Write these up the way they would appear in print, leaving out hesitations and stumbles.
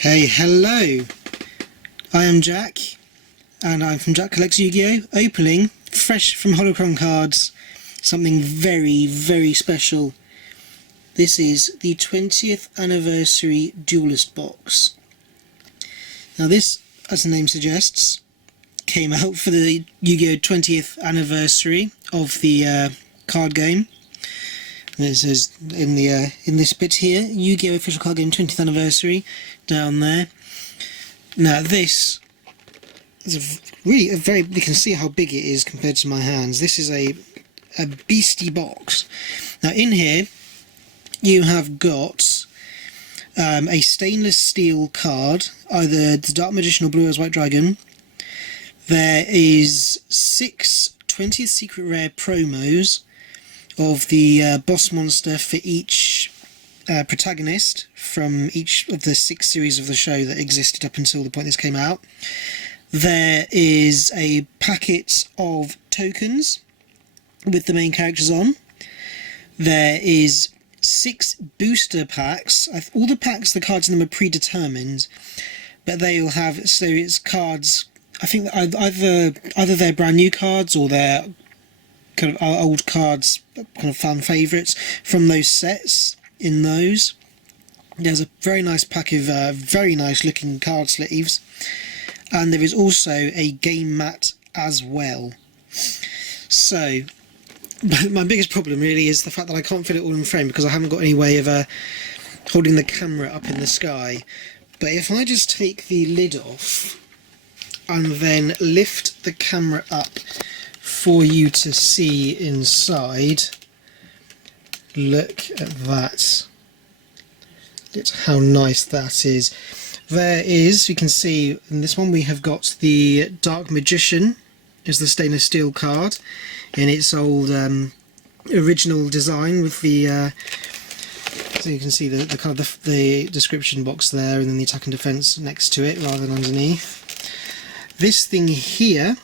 Hey, hello! I am Jack, and I'm from Jack Collects Yu-Gi-Oh! Opening, fresh from Holocron cards, something very, very special. This is the 20th anniversary Duelist box. Now this, as the name suggests, came out for the Yu-Gi-Oh! 20th anniversary of the card game. This is in this bit here, Yu-Gi-Oh! Official Card Game 20th Anniversary, down there. Now this is you can see how big it is compared to my hands. This is a beastie box. Now in here you have got a stainless steel card, either the Dark Magician or Blue Eyes White Dragon. There is 6 20th Secret Rare promos of the boss monster for each protagonist from each of the 6 series of the show that existed up until the point this came out. There is a packet of tokens with the main characters on. There is 6 booster packs. All the packs, the cards in them are predetermined, but they will have serious cards. I think that either they're brand new cards or they're kind of old cards, kind of fan favourites from those sets. In those, there's a very nice pack of very nice looking card sleeves, and there is also a game mat as well. So my biggest problem really is the fact that I can't fit it all in frame because I haven't got any way of holding the camera up in the sky. But if I just take the lid off and then lift the camera up for you to see inside, look at that. Look at how nice that is. There is, you can see in this one we have got the Dark Magician as the stainless steel card in its old original design with the so you can see the kind of the description box there, and then the attack and defense next to it rather than underneath. This thing here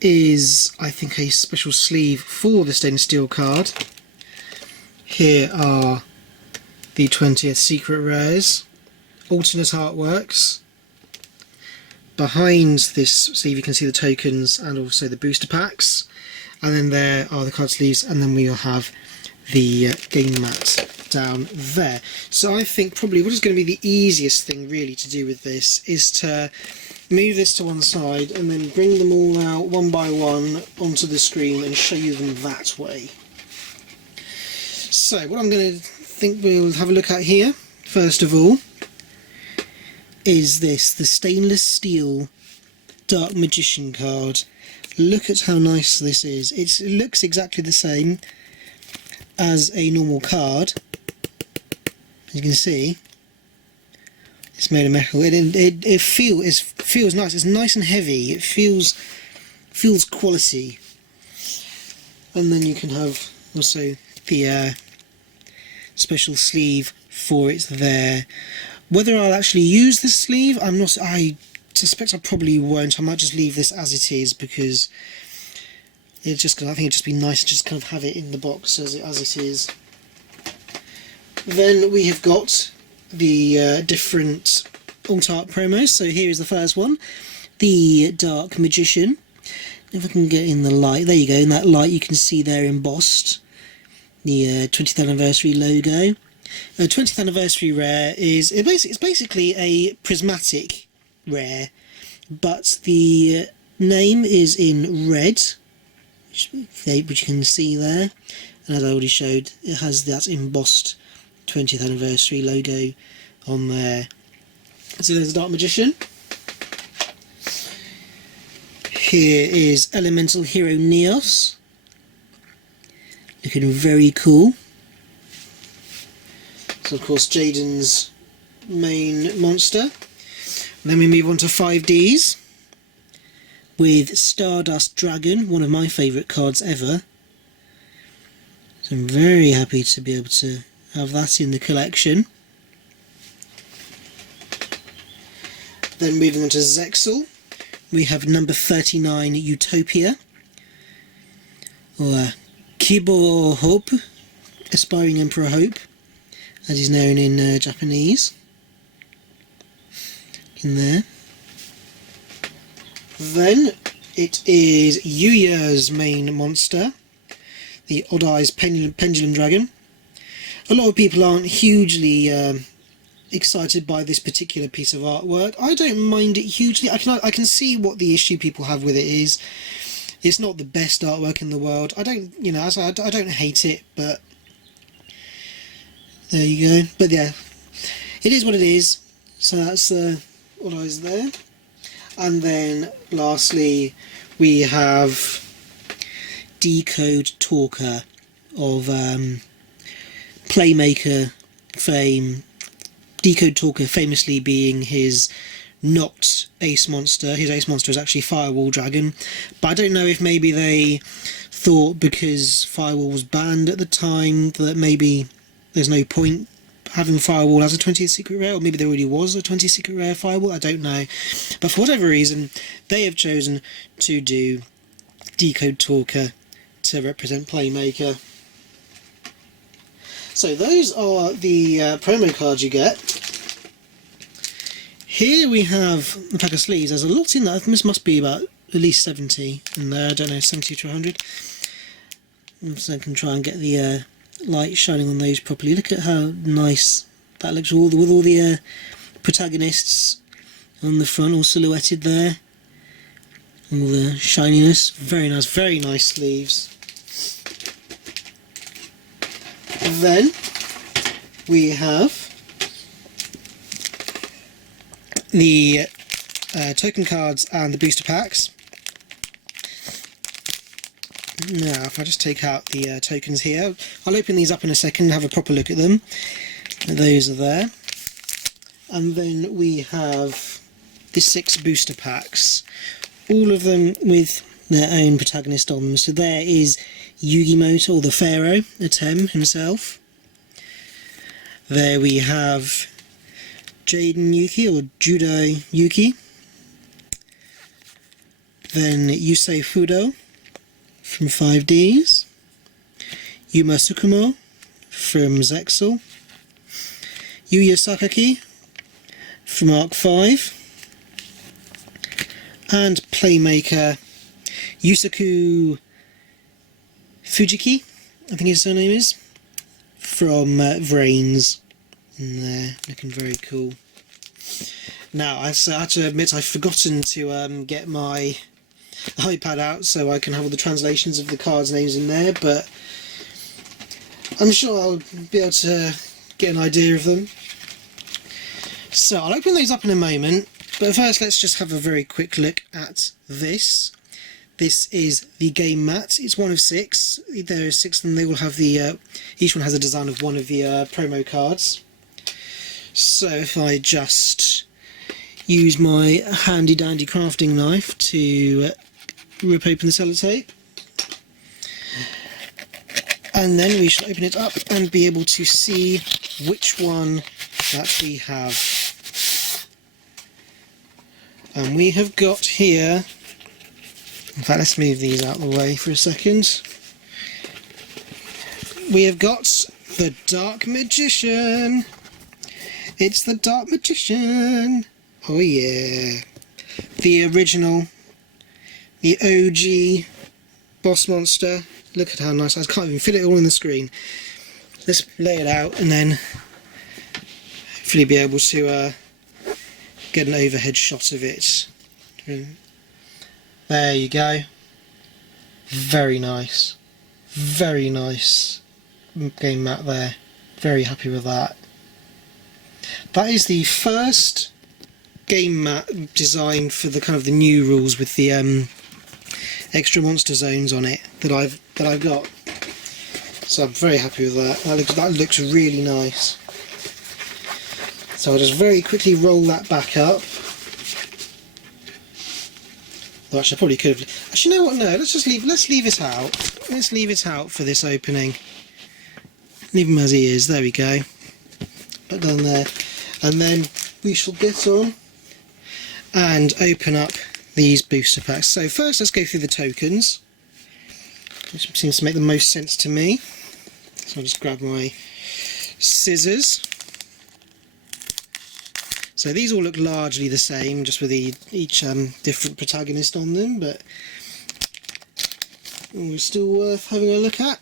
is, I think, a special sleeve for the stainless steel card. Here are the 20th Secret Rares, alternate artworks. Behind this sleeve you can see the tokens and also the booster packs, and then there are the card sleeves, and then we'll have the game mat down there. So I think probably what is going to be the easiest thing really to do with this is to move this to one side and then bring them all out one by one onto the screen and show you them that way. So what I'm going to think we'll have a look at here, first of all, is this, the stainless steel Dark Magician card. Look at how nice this is. It looks exactly the same as a normal card. As you can see, it's made of metal. It feels nice. It's nice and heavy. It feels quality. And then you can have also the special sleeve for it there. Whether I'll actually use this sleeve, I'm not. I suspect I probably won't. I might just leave this as it is because I think it'd just be nice to just kind of have it in the box as it is. Then we have got the different alt art promos. So here is the first one, the Dark Magician. If I can get in the light, there you go. In that light, you can see there embossed the 20th anniversary logo. 20th anniversary rare is it's basically a prismatic rare, but the name is in red, which you can see there, and as I already showed, it has that embossed 20th anniversary logo on there. So there's the Dark Magician. Here is Elemental Hero Neos, looking very cool. So of course Jaden's main monster. And then we move on to 5Ds with Stardust Dragon, one of my favourite cards ever. So I'm very happy to be able to have that in the collection. Then moving on to Zexal, we have number 39 Utopia, or Kibo Hope, Aspiring Emperor Hope, as he's known in Japanese. in there. Then it is Yugioh's main monster, the Odd Eyes Pendulum Dragon. A lot of people aren't hugely excited by this particular piece of artwork. I don't mind it hugely. I can see what the issue people have with it is. It's not the best artwork in the world. I don't, you know, I don't hate it, but there you go. But yeah, it is what it is. So that's Odd Eyes there. And then lastly, we have Decode Talker of Playmaker fame. Decode Talker famously being his not ace monster. His ace monster is actually Firewall Dragon, but I don't know if maybe they thought because Firewall was banned at the time that maybe there's no point having Firewall as a 20th secret rare, or maybe there already was a 20th secret rare Firewall, I don't know. But for whatever reason, they have chosen to do Decode Talker to represent Playmaker. So those are the promo cards you get. Here we have the pack of sleeves. There's a lot in that. This must be about at least 70 in there. I don't know, 70 to 100. So I can try and get the light shining on those properly. Look at how nice that looks with all the protagonists on the front, all silhouetted there. All the shininess. Very nice sleeves. Then we have the token cards and the booster packs. Now, if I just take out the tokens here, I'll open these up in a second and have a proper look at them. Those are there. And then we have the 6 booster packs, all of them with their own protagonist on them. So there is Yugioh, or the Pharaoh, Atem himself. There we have Jaden Yuki, or Judo Yuki. Then Yusei Fudo from 5Ds. Yuma Tsukumo from Zexal. Yuya Sakaki from Arc 5. And Playmaker Yusaku Fujiki, I think his surname is, from Vrains. And there, looking very cool. Now, I have to admit I've forgotten to get my iPad out so I can have all the translations of the cards' names in there, but I'm sure I'll be able to get an idea of them. So I'll open these up in a moment, but first let's just have a very quick look at this. This is the game mat. It's one of 6. There are 6 and they all have the each one has a design of one of the promo cards. So if I just use my handy dandy crafting knife to rip open the sellotape, and then we shall open it up and be able to see which one that we have. And we have got here, in fact let's move these out of the way for a second. We have got the Dark Magician. It's the Dark Magician. Oh yeah. The original, the OG boss monster. Look at how nice. I can't even fit it all in the screen. Let's lay it out and then hopefully be able to get an overhead shot of it. There you go. Very nice. Very nice game mat there. Very happy with that. That is the first game mat designed for the kind of the new rules with the extra monster zones on it that I've got. So I'm very happy with that. That looks really nice. So I'll just very quickly roll that back up. Well, actually, I probably could have. Actually, you know what? No, let's leave it out. Let's leave it out for this opening. Leave him as he is. There we go. Put down there, and then we shall get on and open up these booster packs. So first, let's go through the tokens, which seems to make the most sense to me. So I'll just grab my scissors. So these all look largely the same, just with each different protagonist on them, but still worth having a look at.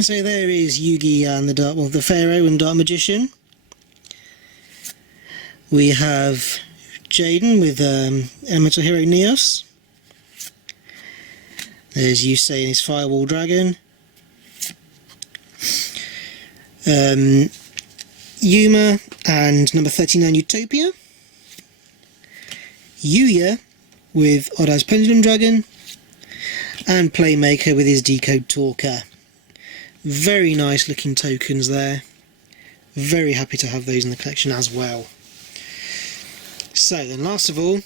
So there is Yugi and the Pharaoh and Dark Magician. We have Jaden with Elemental Hero Neos. There's Yusei and his Firewall Dragon. Yuma and number 39 Utopia. Yuya with Odd Eyes Pendulum Dragon. And Playmaker with his Decode Talker. Very nice looking tokens there. Very happy to have those in the collection as well. So then last of all,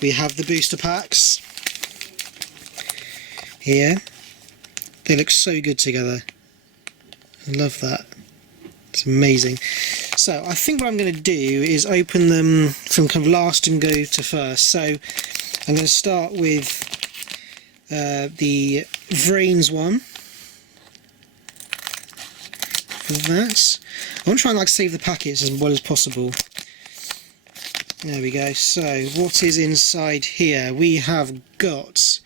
we have the booster packs. Here. They look so good together. I love that. It's amazing. So I think what I'm going to do is open them from kind of last and go to first. So I'm going to start with the Vrains one. For that. I want to try and save the packets as well as possible. There we go. So what is inside here? We have got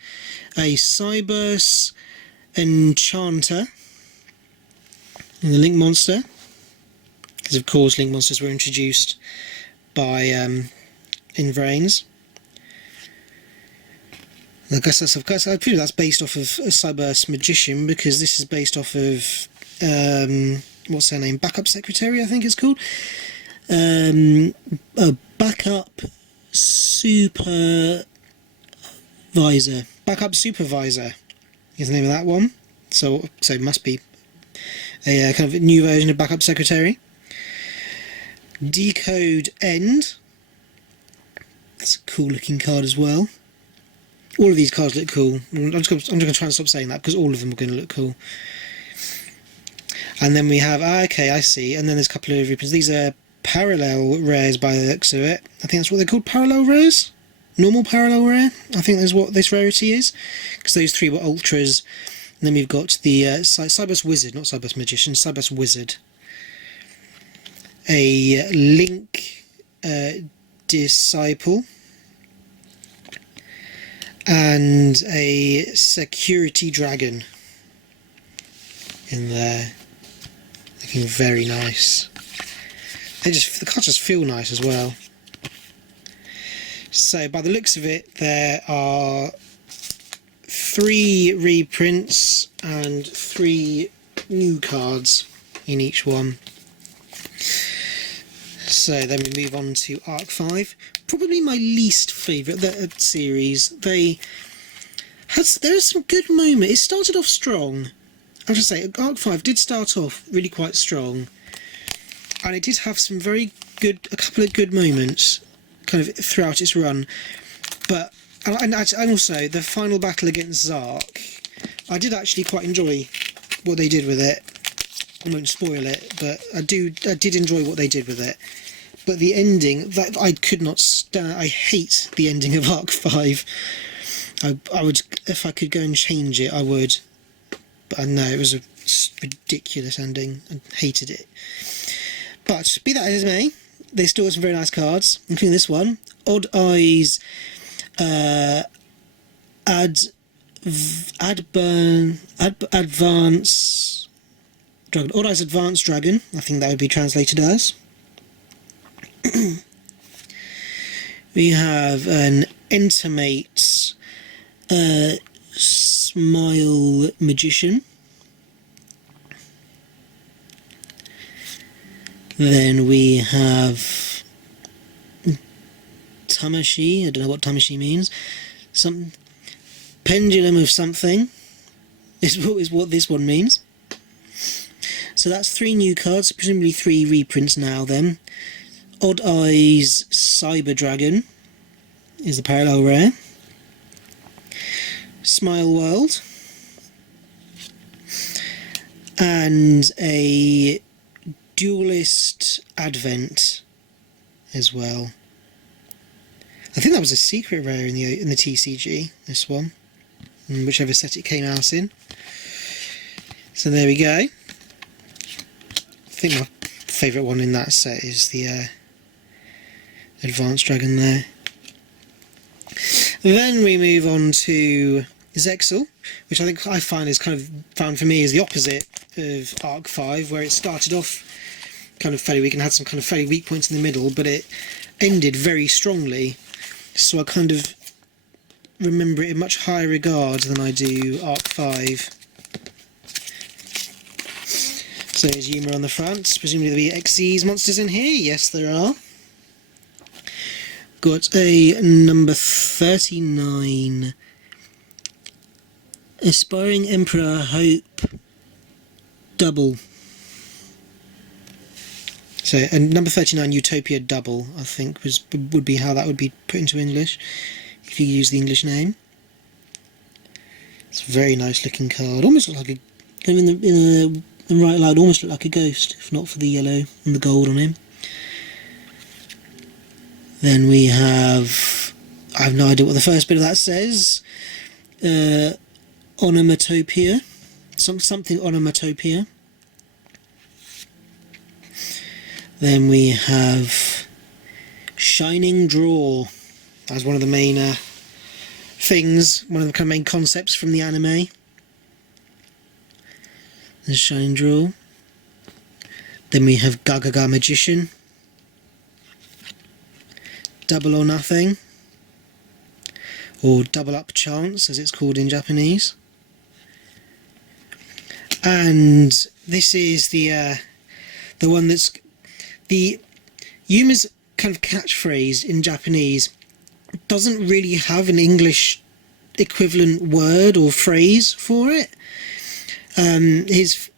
a Cyberse Enchanter in the Link Monster, because of course Link Monsters were introduced by in Vrains. I guess I feel that's based off of a Cyberse Magician, because this is based off of what's her name? Backup Secretary, I think it's called. A Backup Supervisor. Backup Supervisor is the name of that one. So it must be a kind of new version of Backup Secretary. Decode End. That's a cool looking card as well. All of these cards look cool. I'm just going to try and stop saying that, because all of them are going to look cool. And then we have, okay, I see. And then there's a couple of reprints. These are parallel rares by the looks of it. I think that's what they're called, parallel rares? Normal parallel rare? I think that's what this rarity is. Because those three were ultras. And then we've got the Cyberse Wizard, not Cyberse Magician, Cyberse Wizard. A Link Disciple. And a Security Dragon in there. Looking very nice. The cards just feel nice as well. So by the looks of it, there are 3 reprints and 3 new cards in each one. So then we move on to Arc 5. Probably my least favourite series. There are some good moments. It started off strong. I have to say, Arc 5 did start off really quite strong. And it did have some a couple of good moments kind of throughout its run. But, and also, the final battle against Zark, I did actually quite enjoy what they did with it. I won't spoil it, but I did enjoy what they did with it. But the ending, that I could not stand. I hate the ending of Arc 5. I would, if I could go and change it, I would. But I know it was a ridiculous ending. I hated it. But be that as it may, they still got some very nice cards, including this one, Odd Eyes Advance Dragon. Odd Eyes Advanced Dragon, I think that would be translated as. We have an Entomate Smile Magician. Then we have Tamashi, I don't know what Tamashi means. Some Pendulum of something is what this one means. So that's 3 new cards, presumably 3 reprints now then. Odd Eyes Cyber Dragon is the parallel rare. Smile World. And a Duelist Advent as well. I think that was a secret rare in the TCG, this one, whichever set it came out in. So there we go. I think my favourite one in that set is the advanced dragon there. Then we move on to Zexal, which I find is kind of found for me is the opposite of Arc 5, where it started off kind of fairly weak and had some kind of fairly weak points in the middle, but it ended very strongly. So I kind of remember it in much higher regard than I do Arc 5. So there's Yuma on the front. Presumably there'll be Xyz monsters in here. Yes, there are. Got a number 39. Aspiring Emperor Hope double. So, and number 39 Utopia double, I think would be how that would be put into English if you use the English name. It's a very nice looking card. Almost looks like a, in the right light, almost look like a ghost, if not for the yellow and the gold on him. Then we have, I have no idea what the first bit of that says. Onomatopia, something onomatopoeia. Then we have Shining Draw as one of the main things, one of the kind of main concepts from the anime. There's Shining Draw. Then we have Gagaga Magician. Double or Nothing. Or Double Up Chance, as it's called in Japanese. And this is the one that's the Yuma's kind of catchphrase in Japanese doesn't really have an English equivalent word or phrase for it. His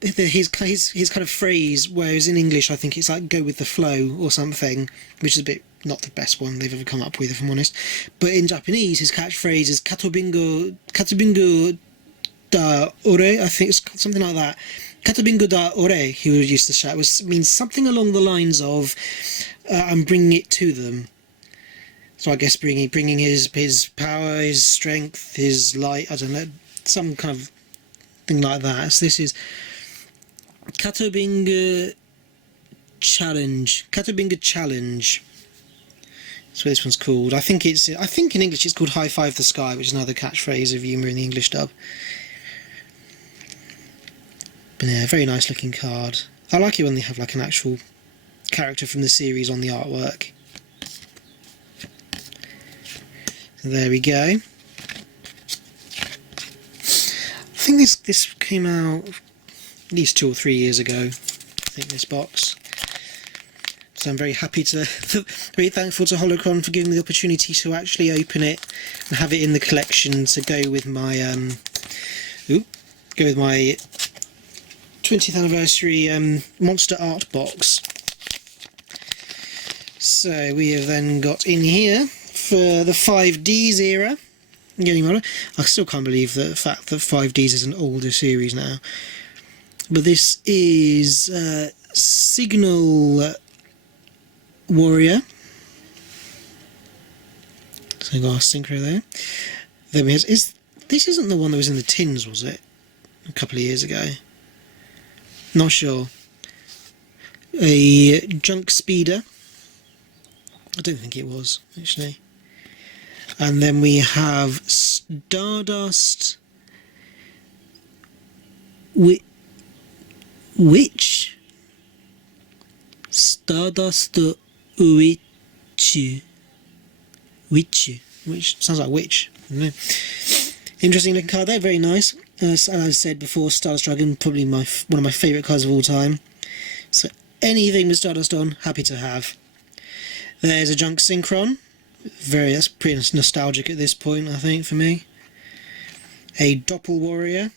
kind of phrase, whereas in English I think it's like "go with the flow" or something, which is a bit not the best one they've ever come up with, if I'm honest. But in Japanese, his catchphrase is "katobingo da ore." I think it's something like that. "Katobingo da ore," he would used to shout, means something along the lines of "I'm bringing it to them." So I guess bringing his power, his strength, his light, I don't know, some kind of thing like that. So this is Katobinga Challenge. Katobinga Challenge. That's what this one's called. I think in English it's called High Five the Sky, which is another catchphrase of Yuma in the English dub. But yeah, very nice looking card. I like it when they have like an actual character from the series on the artwork. There we go. I think this came out at least 2 or 3 years ago, I think, this box. So I'm very happy very thankful to Holocron for giving me the opportunity to actually open it and have it in the collection to go with my 20th anniversary monster art box. So we have then got in here for the 5Ds era. I still can't believe the fact that 5Ds is an older series now. But this is Signal Warrior. So I got our synchro there. Then we have, this isn't the one that was in the tins, was it? A couple of years ago. Not sure. A Junk Speeder. I don't think it was, actually. And then we have Stardust Witch? Stardust Witch. Which sounds like witch. I don't know. Interesting looking card there, very nice. As I said before, Stardust Dragon, probably one of my favourite cards of all time. So anything with Stardust on, happy to have. There's a Junk Synchron. That's pretty nostalgic at this point, I think, for me. A Doppel Warrior.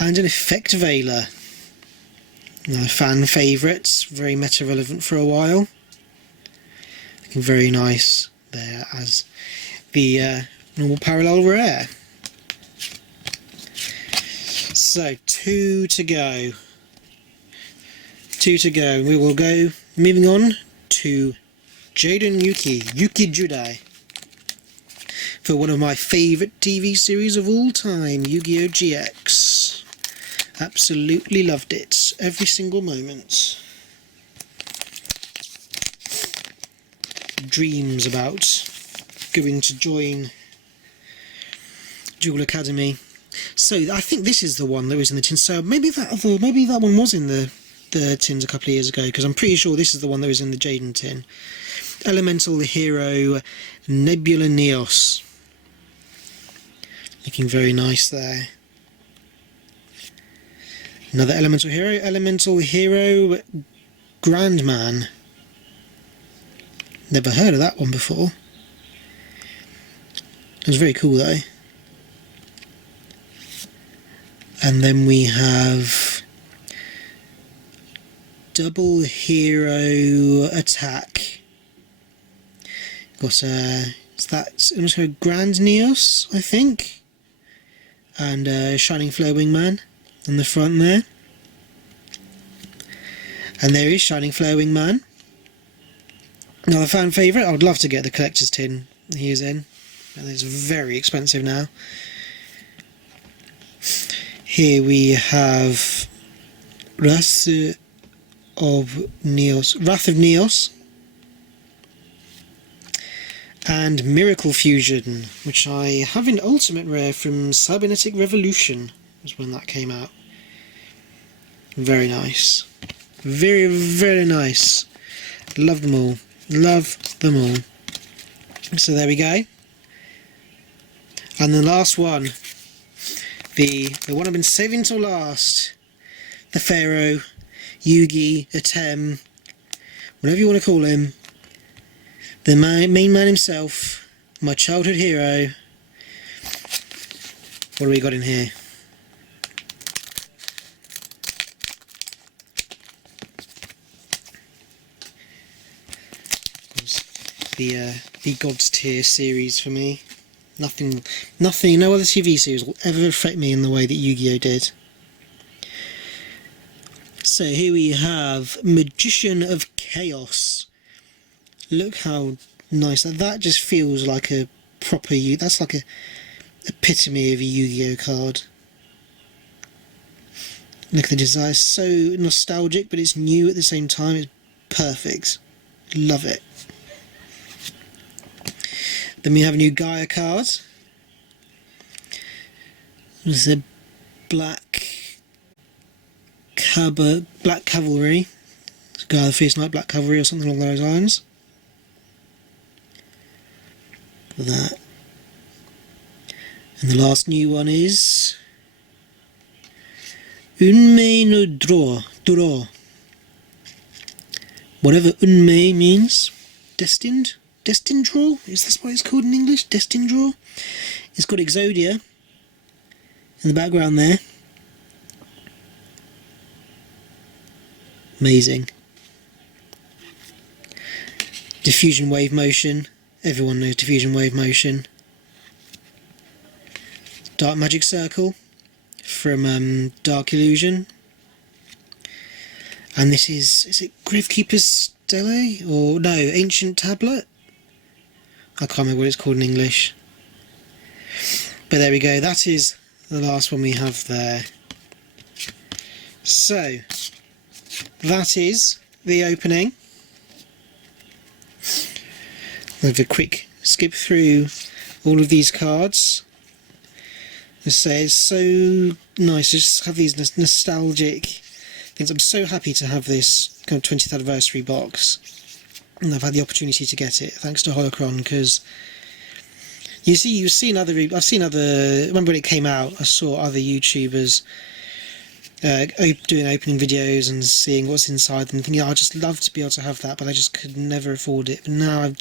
And an Effect Veiler. Fan favourites, very meta relevant for a while. Looking very nice there as the normal parallel rare. So 2 to go. 2 to go. We will go moving on to Jaden Yuki Judai, for one of my favourite TV series of all time, Yu-Gi-Oh! GX. Absolutely loved it, every single moment. dreams about going to join Duel Academy. So I think this is the one that was in the tin. So maybe that one was in the tins a couple of years ago, because I'm pretty sure this is the one that was in the Jaden tin. Elemental Hero Nebula Neos. Looking very nice there. Another Elemental Hero Grandman. Never heard of that one before. It was very cool though. And then we have Double Hero Attack. Got it must go Grand Neos, I think. And Shining Flare Wingman on the front there. And there is Shining Flare Wingman. Another fan favourite. I would love to get the collector's tin he is in. And it's very expensive now. Here we have Wrath of Neos and Miracle Fusion, which I have in Ultimate Rare from Cybernetic Revolution, was when that came out. Very nice. Very, very nice. Love them all. Love them all. So there we go. And the last one. The one I've been saving till last. The Pharaoh, Yugi, Atem, whatever you want to call him. The main man himself, my childhood hero. What do we got in here? The Gods Tier series for me. Nothing, no other TV series will ever affect me in the way that Yu-Gi-Oh did. So here we have Magician of Chaos. Look how nice that just feels like a proper that's like a epitome of a Yu-Gi-Oh card. Look at the design, so nostalgic, but it's new at the same time. It's perfect. Love it. Then we have a new Gaia card. There's a Black Cavalry. Gaia the Fierce Knight Black Cavalry or something along those lines. That. And the last new one is Unmei no Duro. Whatever Unmei means. Destined Draw? Is this what it's called in English? Destined Draw? It's got Exodia in the background there. Amazing. Diffusion Wave Motion. Everyone knows Diffusion Wave Motion. Dark Magic Circle from Dark Illusion. And this is it Gravekeeper's Stele? Or no, Ancient Tablet? I can't remember what it's called in English. But there we go, that is the last one we have there. So, that is the opening. I'll have a quick skip through all of these cards. As I say, it's so nice to just have these nostalgic things. I'm so happy to have this kind of 20th anniversary box. And I've had the opportunity to get it thanks to Holocron, because I've seen other. Remember when it came out, I saw other YouTubers doing opening videos and seeing what's inside them, and thinking, I'd just love to be able to have that, but I just could never afford it. But now I've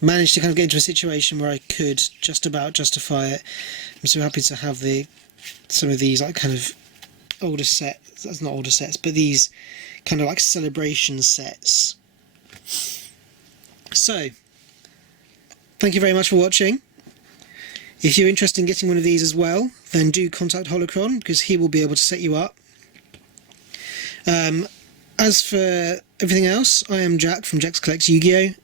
managed to kind of get into a situation where I could just about justify it. I'm so happy to have some of these like kind of older sets. That's not older sets, but these kind of like celebration sets. So, thank you very much for watching. If you're interested in getting one of these as well, then do contact Holocron, because he will be able to set you up. As for everything else, I am Jack from Jack's Collects Yu-Gi-Oh!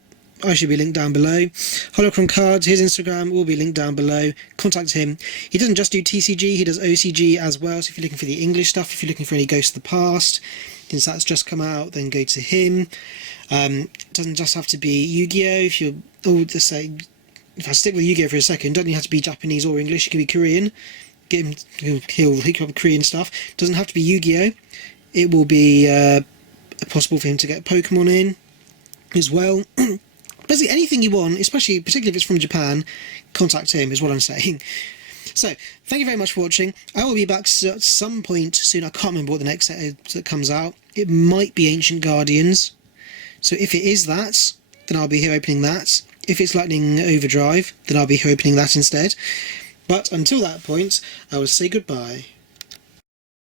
I should be linked down below. Holocron Cards, his Instagram will be linked down below. Contact him. He doesn't just do TCG, he does OCG as well, so if you're looking for the English stuff, if you're looking for any Ghosts of the Past, since that's just come out, then go to him. To doesn't just have to be Yugioh. If you're, let's say, if I stick with Yugioh for a second, doesn't have to be Japanese or English. It can be Korean. Get him, he'll hook up Korean stuff. Doesn't have to be Yu-Gi-Oh. It will be possible for him to get Pokemon in as well. Basically, anything you want, particularly if it's from Japan, contact him, is what I'm saying. So, thank you very much for watching. I will be back at some point soon. I can't remember what the next set is that comes out. It might be Ancient Guardians. So if it is that, then I'll be here opening that. If it's Lightning Overdrive, then I'll be here opening that instead. But until that point, I will say goodbye.